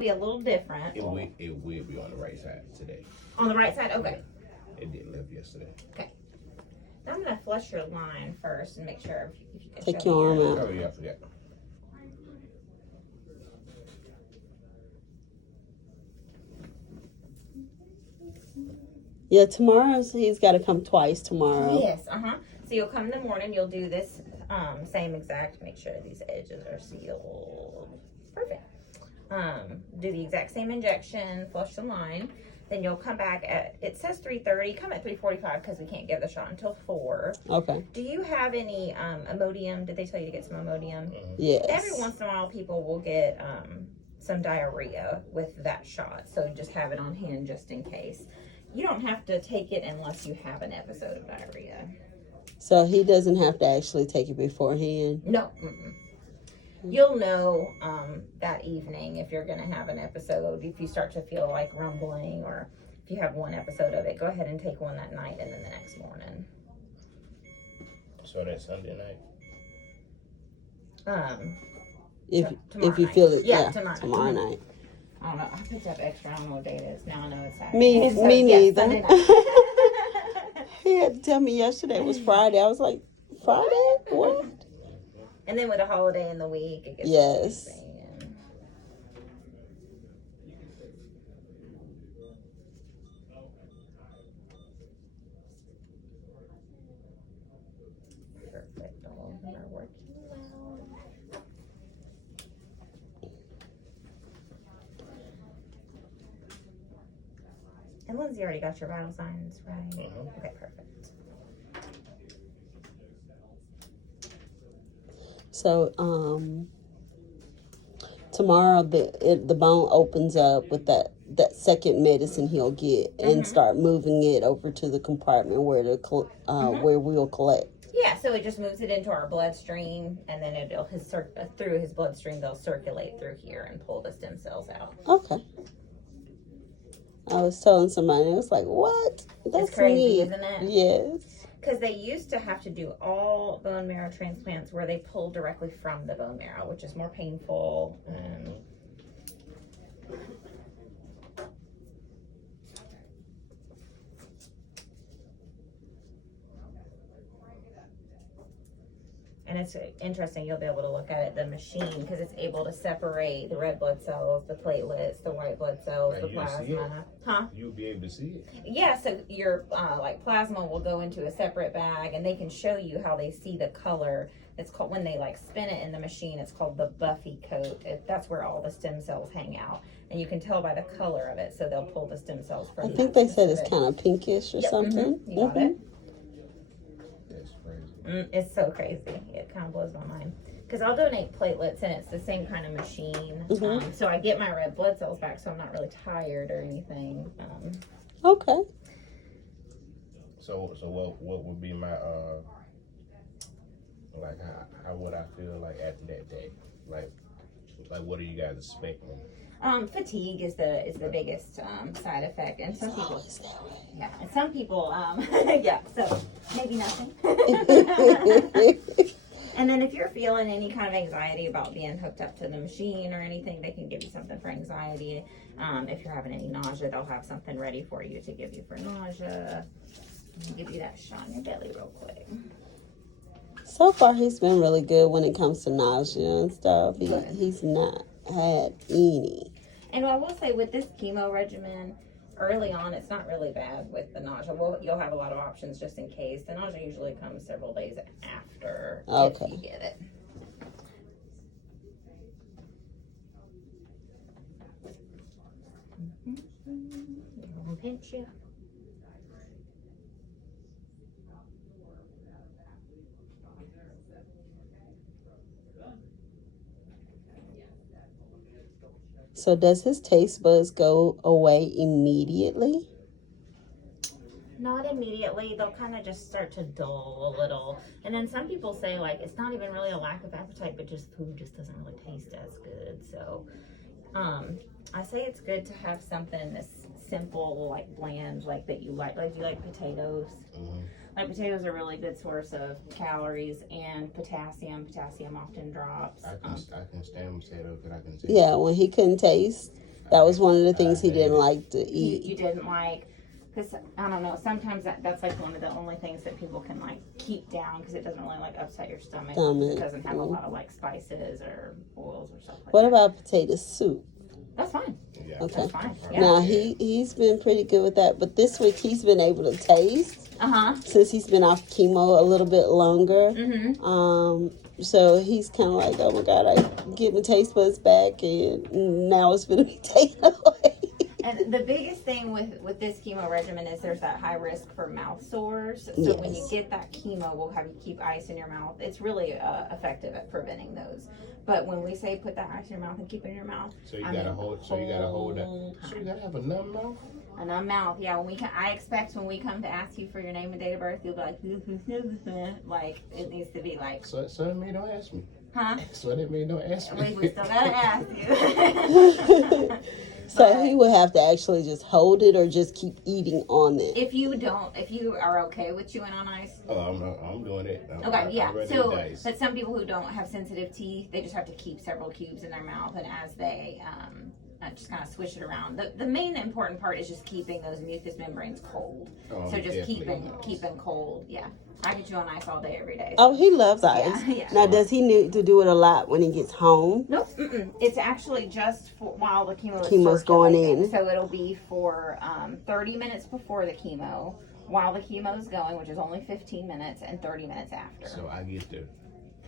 Be a little different. It will be on the right side today. On the right side? Okay. Yeah. It didn't lift yesterday. Okay. Now I'm going to flush your line first and make sure if you can Take your arm out. Oh, yeah, I forgot. Yeah, tomorrow's, he's got to come twice tomorrow. Yes, So you'll come in the morning, you'll do this same exact, make sure these edges are sealed. Perfect. Do the exact same injection, flush the line. Then you'll come back at, it says 3:30, come at 3:45 because we can't give the shot until 4. Okay. Do you have any Imodium? Did they tell you to get some Imodium? Yes. Every once in a while people will get some diarrhea with that shot. So just have it on hand just in case. You don't have to take it unless you have an episode of diarrhea. So he doesn't have to actually take it beforehand? No. You'll know that evening if you're going to have an episode. If you start to feel like rumbling or if you have one episode of it, go ahead and take one that night and then the next morning. So that's Sunday night? If you feel it, yeah, tomorrow night. I don't know. I picked up extra. I don't know what day it is. Now I know it's Saturday. Me neither. Sunday night. He had to tell me yesterday it was Friday. I was like, Friday? What? And then with a holiday in the week, it gets yes. confusing. Perfect. All of them are working well. And Lindsay already got your vital signs, right? Okay, perfect. So, tomorrow the bone opens up with that second medicine he'll get and start moving it over to the compartment where where we'll collect. Yeah, so it just moves it into our bloodstream, and then it'll through his bloodstream they'll circulate through here and pull the stem cells out. Okay. I was telling somebody, it was like, what? That's it's crazy, neat. Isn't it? Yes. Because they used to have to do all bone marrow transplants where they pull directly from the bone marrow, which is more painful. And it's interesting, you'll be able to look at it, the machine, because it's able to separate the red blood cells, the platelets, the white blood cells, the plasma. Huh? You'll be able to see it? Yeah, so your like plasma will go into a separate bag, and they can show you how they see the color. It's called, when they like spin it in the machine, it's called the Buffy coat. That's where all the stem cells hang out. And you can tell by the color of it, so they'll pull the stem cells from I think they said it's kind of pinkish or something. You got it. That's crazy. It's so crazy. It kind of blows my mind. Because I'll donate platelets, and it's the same kind of machine. So I get my red blood cells back, so I'm not really tired or anything. Okay. So what would be my like how would I feel like after that day? Like what are you guys expecting? Fatigue is the biggest side effect, and some people, and some people, so maybe nothing. And then if you're feeling any kind of anxiety about being hooked up to the machine or anything, they can give you something for anxiety. If you're having any nausea, they'll have something ready for you to give you for nausea. I'll give you that shot in your belly real quick. So far, he's been really good when it comes to nausea and stuff. He's not had any. And I will say with this chemo regimen, early on, it's not really bad with the nausea. Well, you'll have a lot of options just in case. The nausea usually comes several days after if you get it. I'll pinch you. So does his taste buds go away immediately? Not immediately. They'll kind of just start to dull a little. And then some people say, like, it's not even really a lack of appetite, but just food just doesn't really taste as good. So I say it's good to have something that's simple, like bland, like that you like. Like, do you like potatoes? Like, potatoes are a really good source of calories and potassium. Potassium often drops. I can stand potatoes, but I can taste. Yeah, when he couldn't taste. That was one of the things he didn't like to You eat. didn't like, because I don't know, sometimes that's like one of the only things that people can like keep down because it doesn't really like upset your stomach. It doesn't have a lot of like spices or oils or stuff like What that. about potato soup? That's fine. Yeah. Okay. That's fine. Yeah. Now he's been pretty good with that, but this week he's been able to taste since he's been off chemo a little bit longer. So he's kind of like, oh my God, I get my taste buds back, and now it's gonna be taken away. And the biggest thing with this chemo regimen is there's that high risk for mouth sores. So when you get that chemo, we'll have you keep ice in your mouth. It's really effective at preventing those. But when we say put that ice in your mouth and keep it in your mouth, So you gotta hold. So you gotta hold that. So you gotta have a numb mouth. A numb mouth, yeah. I expect when we come to ask you for your name and date of birth, you'll be like it needs to be like. So that means don't ask me. Huh? So that means don't ask me. We still gotta ask you. So he would have to actually just hold it or just keep eating on it. If you are okay with chewing on ice. Oh, I'm doing it. But some people who don't have sensitive teeth, they just have to keep several cubes in their mouth, and as they just kind of swish it around. The main important part is just keeping those mucous membranes cold. So just keeping cold. Yeah, I can chew on ice all day, every day. So. Oh, he loves ice. Yeah. Now, does he need to do it a lot when he gets home? Nope. It's actually just for while the chemo is Chemo's going circulating. in. So it'll be for 30 minutes before the chemo, while the chemo is going, which is only 15 minutes, and 30 minutes after. So I get to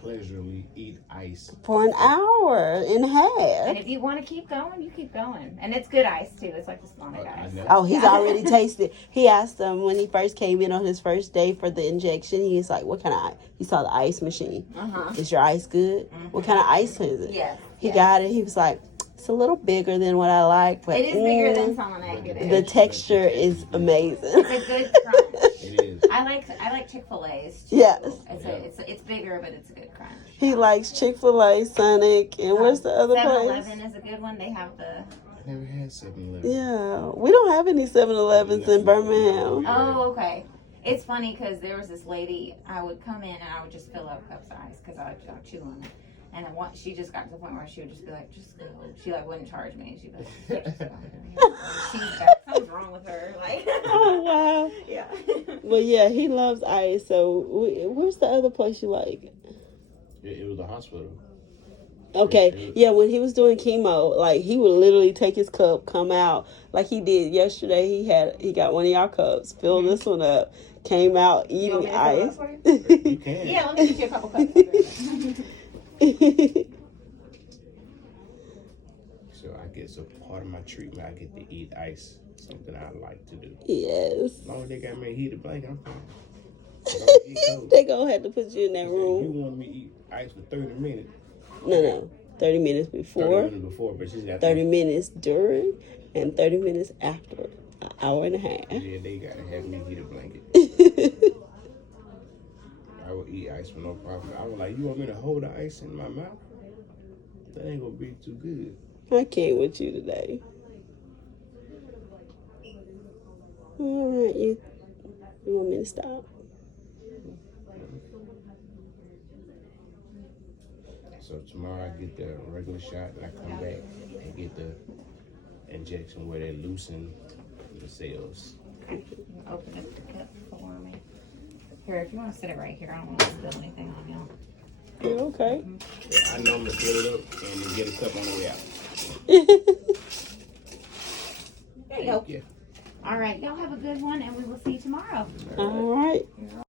pleasurably eat ice For an hour and a half. And if you want to keep going, you keep going. And it's good ice, too. It's like the Sonic ice. Oh, he's already tasted. He asked him when he first came in on his first day for the injection. He was like, what kind of ice? He saw the ice machine. Is your ice good? What kind of ice is it? Yes. He got it. He was like, it's a little bigger than what I like. But it is bigger than Sonic. The texture is amazing. It's a good crunch. It is. I like Chick-fil-A's too. Yes. It's bigger, but it's a good crunch. He likes Chick-fil-A, Sonic, and where's the other place? 7-Eleven is a good one. They have the... I never had 7-Eleven. Yeah, we don't have any 7-Elevens in Birmingham. Oh, okay. It's funny because there was this lady, I would come in and I would just fill up cups of ice because I would chew on it. And then she just got to the point where she would just be like, just go. She like wouldn't charge me. She'd be like, just go. Something's wrong with her. Like, Oh, wow. yeah. Well, yeah, he loves ice. So, where's the other place you like? It was a hospital. Okay, yeah, when he was doing chemo, like, he would literally take his cup, come out, like he did yesterday. He got one of y'all cups, filled this one up, came out eating ice. You can. Yeah, let me get you a couple cups. So I guess a part of my treatment, I get to eat ice. Something I like to do. Yes. As long as they got me a heated blanket, I'm fine. They gonna have to put you in that You room. want me to eat ice for 30 minutes? No. 30 minutes 30 before, minutes before, but she's got 30 minutes during, and 30 minutes after. An hour and a half. Yeah, they gotta have me a heated blanket. I will eat ice for no problem. I was like, you want me to hold the ice in my mouth? That ain't gonna be too good. I came with you today. All right, you want me to stop? So tomorrow I get the regular shot, and I come back and get the injection where they loosen the cells. Open up the cup for me. Here, if you want to sit it right here, I don't want to spill anything on you. Yeah, okay. I normally split it up and then get a cup on the way out. There you go. Yeah. All right, y'all have a good one, and we will see you tomorrow. All right. You're